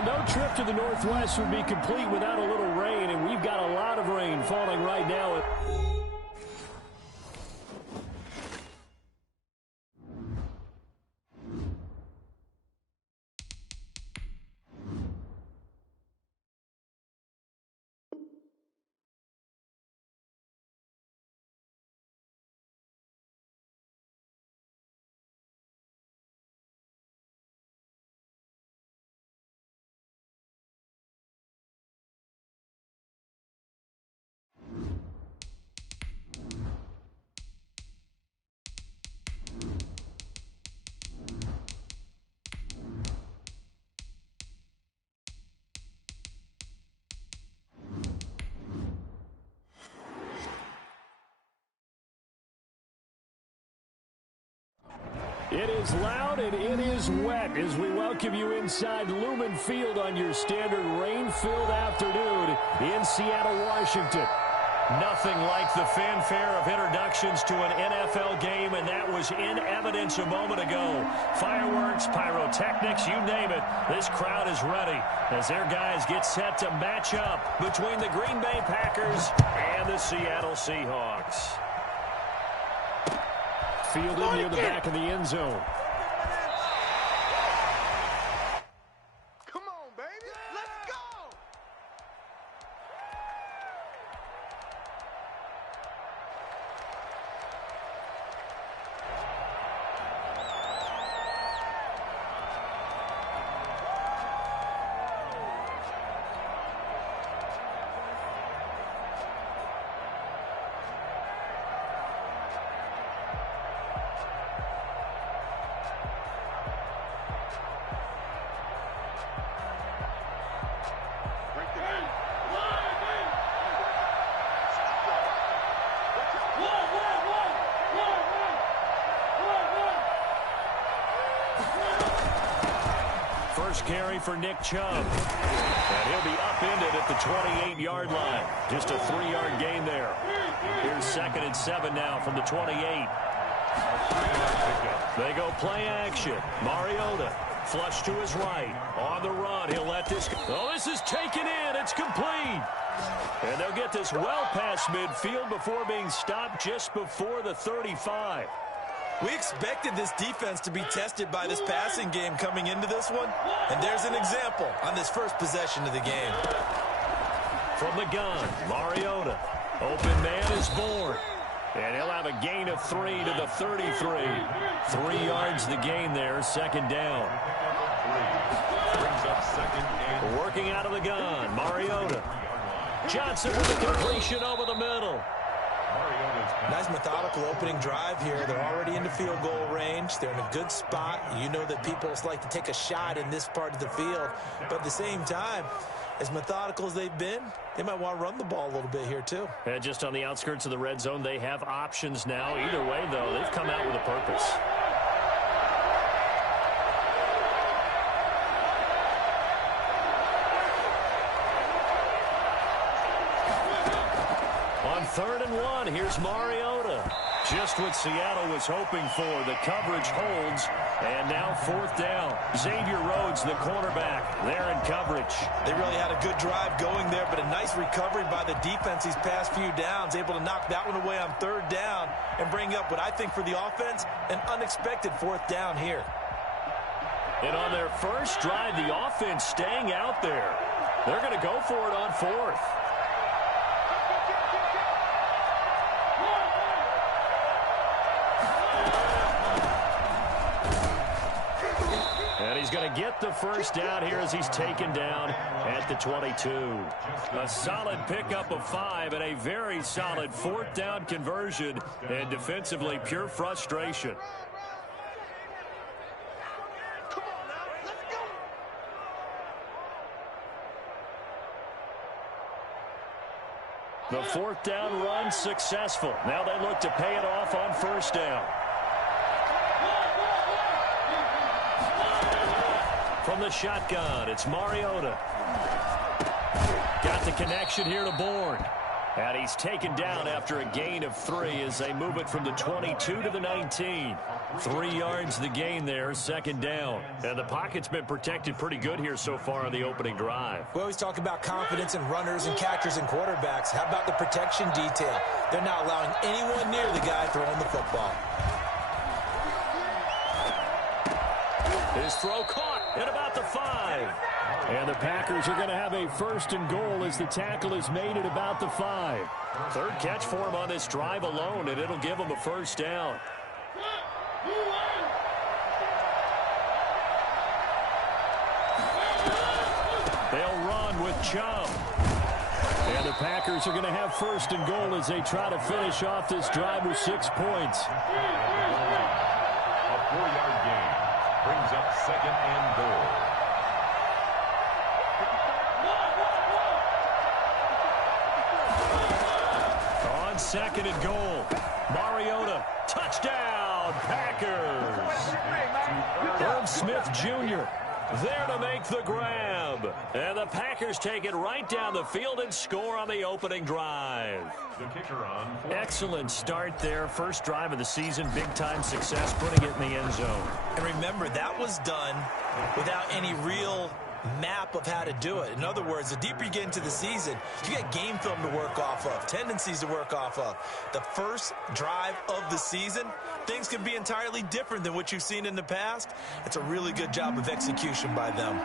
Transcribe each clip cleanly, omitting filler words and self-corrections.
Well, no trip to the Northwest would be complete without a little rain, and we've got a lot of rain falling right now. It is loud and it is wet as we welcome you inside Lumen Field on your standard rain-filled afternoon in Seattle, Washington. Nothing like the fanfare of introductions to an NFL game, and that was in evidence a moment ago. Fireworks, pyrotechnics, you name it. This crowd is ready as their guys get set to match up between the Green Bay Packers and the Seattle Seahawks. Fielded near the back of the end zone. Come on, baby. Let's go. First carry for Nick Chubb. And he'll be upended at the 28-yard line. Just a 3-yard gain there. Here's 2nd and 7 now from the 28. They go play action. Mariota flush to his right. On the run, he'll let this go. Oh, this is taken in. It's complete. And they'll get this well past midfield before being stopped just before the 35. We expected this defense to be tested by this passing game coming into this one, and there's an example on this first possession of the game. From the gun, Mariota. Open man is born. And he'll have a gain of 3 to the 33. 3 yards the gain there, 2nd down. Working out of the gun, Mariota. Johnson with a completion over the middle. Nice methodical opening drive here. They're already into field goal range. They're in a good spot. You know that people like to take a shot in this part of the field. But at the same time, as methodical as they've been, they might want to run the ball a little bit here too. And just on the outskirts of the red zone, they have options now. Either way, though, they've come out with a purpose. On 3rd and 1, here's Mariota. Just what Seattle was hoping for. The coverage holds, and now 4th down. Xavier Rhodes, the cornerback, there in coverage. They really had a good drive going there, but a nice recovery by the defense these past few downs, able to knock that one away on 3rd down and bring up what I think for the offense, an unexpected 4th down here. And on their first drive, the offense staying out there. They're going to go for it on 4th. And he's going to get the first down here as he's taken down at the 22. A solid pickup of 5 and a very solid 4th down conversion. And defensively, pure frustration. The 4th down run successful. Now they look to pay it off on 1st down. From the shotgun, it's Mariota. Got the connection here to Bourne. And he's taken down after a gain of 3 as they move it from the 22 to the 19. 3 yards the gain there, second down. And the pocket's been protected pretty good here so far on the opening drive. We always talk about confidence in runners and catchers and quarterbacks. How about the protection detail? They're not allowing anyone near the guy throwing the football. His throw caught at about the 5. And the Packers are going to have a first and goal as the tackle is made at about the 5. Third catch for him on this drive alone, and it'll give him a first down. They'll run with Chubb. And the Packers are going to have first and goal as they try to finish off this drive with 6 points. A 4-yard gain brings up second and goal. On second and goal, Mariota, touchdown, Packers. Herb Smith Jr. there to make the grab. And the Packers take it right down the field and score on the opening drive. The kicker on. Excellent start there. First drive of the season. Big-time success, putting it in the end zone. And remember, that was done without any real map of how to do it. In other words, the deeper you get into the season, you get game film to work off of, tendencies to work off of. The first drive of the season, things can be entirely different than what you've seen in the past. It's a really good job of execution by them.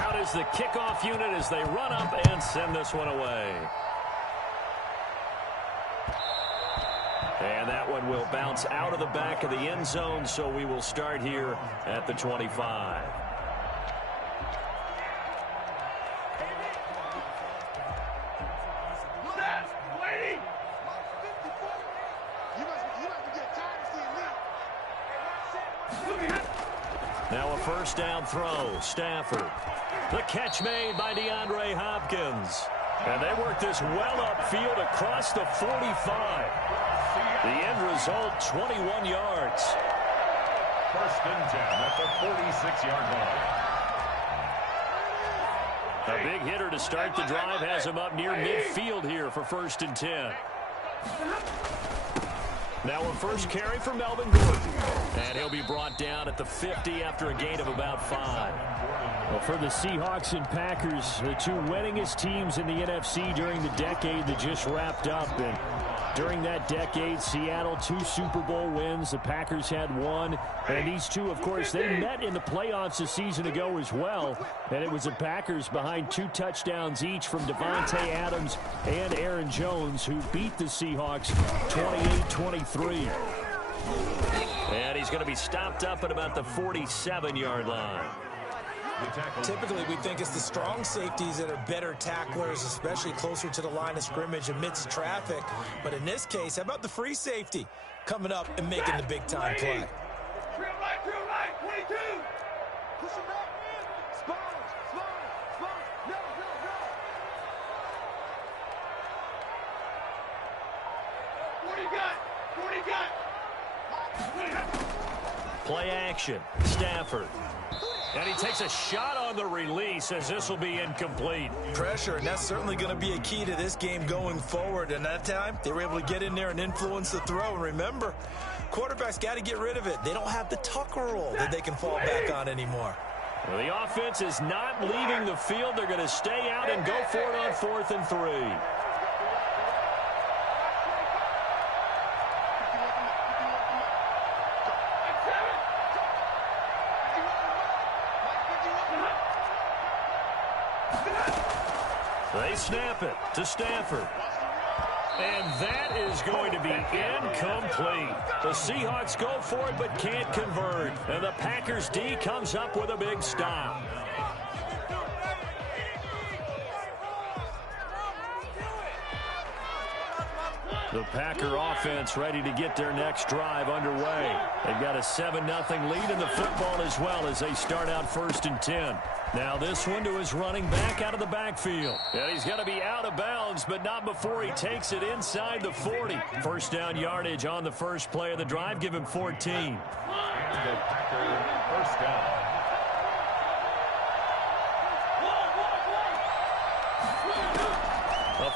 Out is the kickoff unit as they run up and send this one away. And that one will bounce out of the back of the end zone, so we will start here at the 25. Now a first down throw, Stafford. The catch made by DeAndre Hopkins. And they work this well upfield across the 45. The end result, 21 yards. First and 10 at the 46-yard line. A big hitter to start the drive has him up near midfield here for first and 10. Now a first carry for Melvin Gordon. And he'll be brought down at the 50 after a gain of about 5. Well, for the Seahawks and Packers, the two winningest teams in the NFC during the decade that just wrapped up. And during that decade, Seattle 2 Super Bowl wins. The Packers had 1. And these two, of course, they met in the playoffs a season ago as well. And it was the Packers behind 2 touchdowns each from Devontae Adams and Aaron Jones, who beat the Seahawks 28-23. And he's going to be stopped up at about the 47-yard line. Typically, we think it's the strong safeties that are better tacklers, especially closer to the line of scrimmage amidst traffic. But in this case, how about the free safety coming up and making the big-time play? Drill right, 22. Push him back. Sponge. No. What do you got? Play action. Stafford. And he takes a shot on the release as this will be incomplete. Pressure, and that's certainly going to be a key to this game going forward. And that time, they were able to get in there and influence the throw. And remember, quarterbacks got to get rid of it. They don't have the Tucker rule that they can fall back on anymore. Well, the offense is not leaving the field. They're going to stay out and go for it on 4th and 3. They snap it to Stafford. And that is going to be incomplete. The Seahawks go for it but can't convert. And the Packers D comes up with a big stop. The Packer offense ready to get their next drive underway. They've got a 7-0 lead in the football as well as they start out 1st and 10. Now this one to his running back out of the backfield. And he's going to be out of bounds, but not before he takes it inside the 40. First down yardage on the first play of the drive. Give him 14. The Packer first down.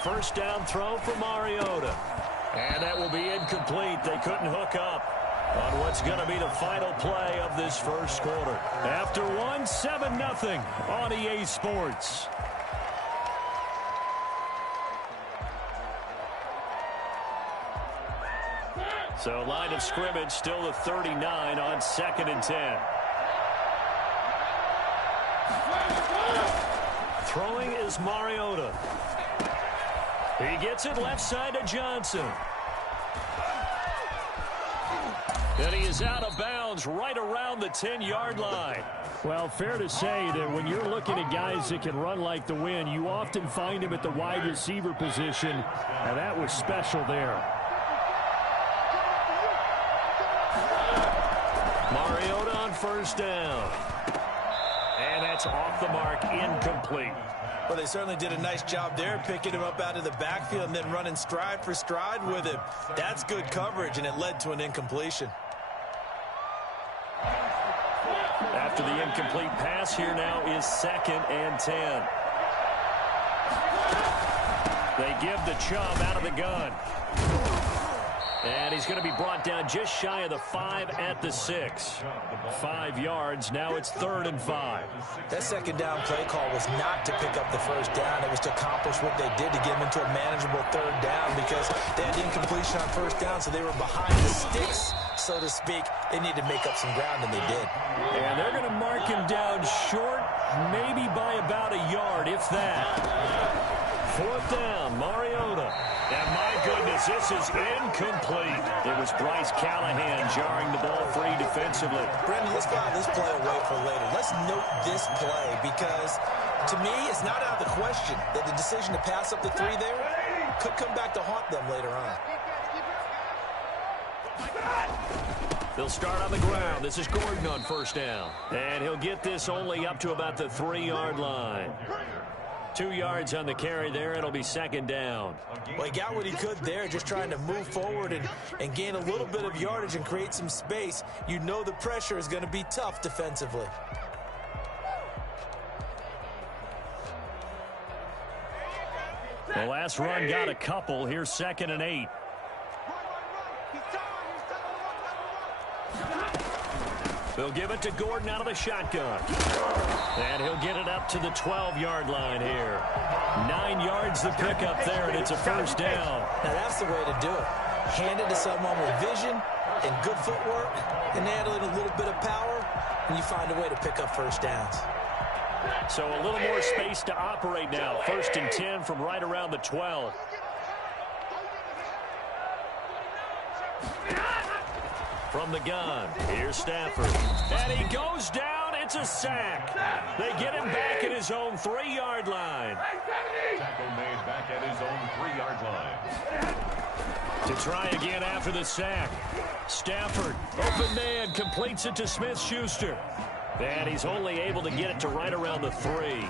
first down throw for Mariota. And that will be incomplete. They couldn't hook up on what's going to be the final play of this first quarter. After one, 7-0 on EA Sports. So line of scrimmage still the 39 on 2nd and 10. Throwing is Mariota. He gets it left side to Johnson. And he is out of bounds right around the 10-yard line. Well, fair to say that when you're looking at guys that can run like the wind, you often find him at the wide receiver position, and that was special there. Mariota on first down. And that's off the mark, incomplete. Well, they certainly did a nice job there, picking him up out of the backfield and then running stride for stride with him. That's good coverage, and it led to an incompletion. After the incomplete pass, here now is 2nd and 10. They give the Chubb out of the gun. And he's going to be brought down just shy of the 5 at the 6. 5 yards. Now it's 3rd and 5. That second down play call was not to pick up the first down. It was to accomplish what they did to get them into a manageable 3rd down because they had incompletion on first down, so they were behind the sticks, so to speak. They needed to make up some ground, and they did. And they're going to mark him down short, maybe by about a yard, if that. 4th down, Mariota. And my goodness, this is incomplete. It was Bryce Callahan jarring the ball free defensively. Brendan, let's file this play away for later. Let's note this play because, to me, it's not out of the question that the decision to pass up the 3 there could come back to haunt them later on. They'll start on the ground. This is Gordon on first down. And he'll get this only up to about the 3-yard line. 2 yards on the carry there. It'll be 2nd down. Well, he got what he could there, just trying to move forward and gain a little bit of yardage and create some space. You know the pressure is going to be tough defensively. The last run got a couple. Here's 2nd and 8. They'll give it to Gordon out of the shotgun. And he'll get it up to the 12-yard line here. 9 yards the pickup there, and it's a first down. Now, that's the way to do it. Hand it to someone with vision and good footwork, and add in a little bit of power, and you find a way to pick up first downs. So a little more space to operate now. 1st and 10 from right around the 12. From the gun, here's Stafford. And he goes down. It's a sack. They get him back at his own 3-yard line. Tackle made back at his own 3-yard line. To try again after the sack. Stafford, open man, completes it to Smith-Schuster. And he's only able to get it to right around the 3.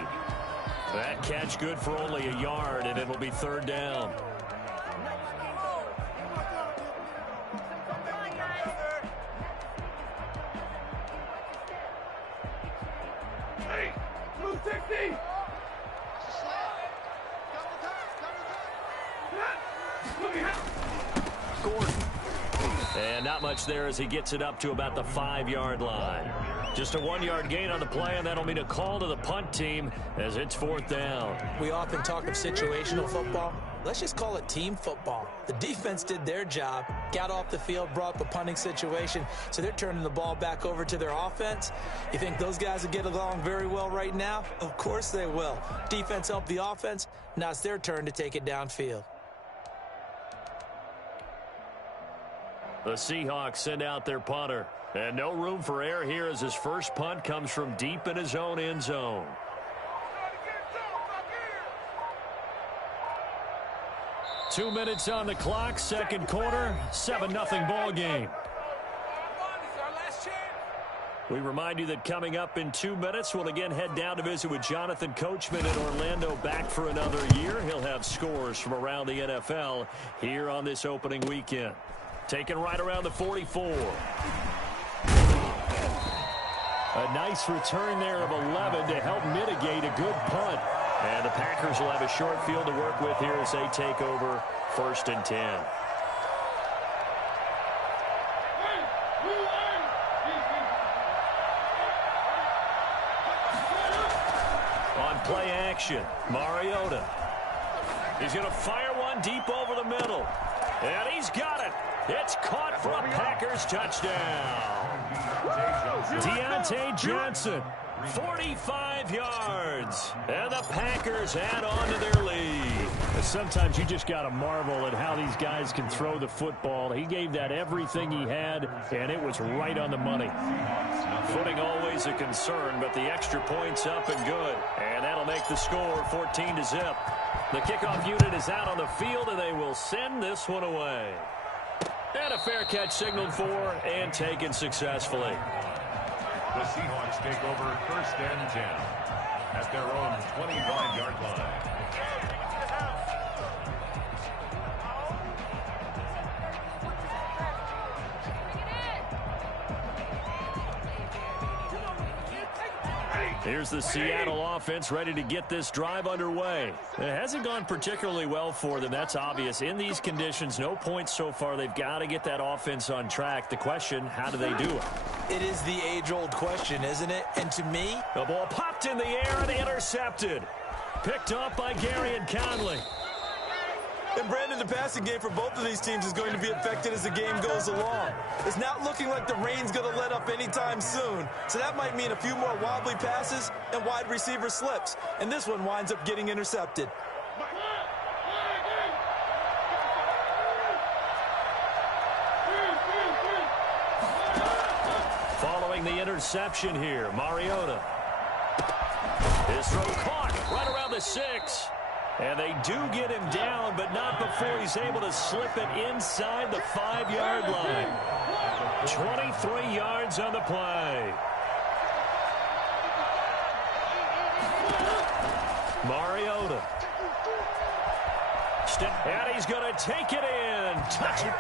That catch good for only a yard, and it'll be 3rd down. Gordon. And not much there as he gets it up to about the 5-yard line. Just a 1-yard gain on the play, and that'll mean a call to the punt team as it's 4th down. We often talk of situational football. Let's just call it team football. The defense did their job, got off the field, brought up a punting situation, so they're turning the ball back over to their offense. You think those guys will get along very well right now? Of course they will. Defense helped the offense. Now it's their turn to take it downfield. The Seahawks send out their punter. And no room for error here as his first punt comes from deep in his own end zone. Two minutes on the clock, second quarter, 7-0 ball game. We remind you that coming up in 2 minutes, we'll again head down to visit with Jonathan Coachman in Orlando, back for another year. He'll have scores from around the NFL here on this opening weekend. Taken right around the 44. A nice return there of 11 to help mitigate a good punt. And the Packers will have a short field to work with here as they take over 1st and 10. On play action, Mariota. He's going to fire one deep over the middle. And he's got it. It's caught for a Packers touchdown. Deontay Johnson, 45 yards. And the Packers add on to their lead. Sometimes you just got to marvel at how these guys can throw the football. He gave that everything he had, and it was right on the money. Footing always a concern, but the extra point's up and good. And that'll make the score 14-0. The kickoff unit is out on the field, and they will send this one away. And a fair catch signaled for and taken successfully. The Seahawks take over 1st and 10 at their own 25-yard line. Here's the Seattle offense ready to get this drive underway. It hasn't gone particularly well for them. That's obvious. In these conditions, no points so far. They've got to get that offense on track. The question, how do they do it? It is the age-old question, isn't it? And to me, the ball popped in the air and intercepted. Picked off by Gary and Conley. And Brandon, the passing game for both of these teams is going to be affected as the game goes along. It's not looking like the rain's going to let up anytime soon. So that might mean a few more wobbly passes and wide receiver slips. And this one winds up getting intercepted. Following the interception here, Mariota. His throw caught right around the 6. And they do get him down, but not before he's able to slip it inside the 5-yard line. 23 yards on the play. Mariota. And he's going to take it in. Touch it.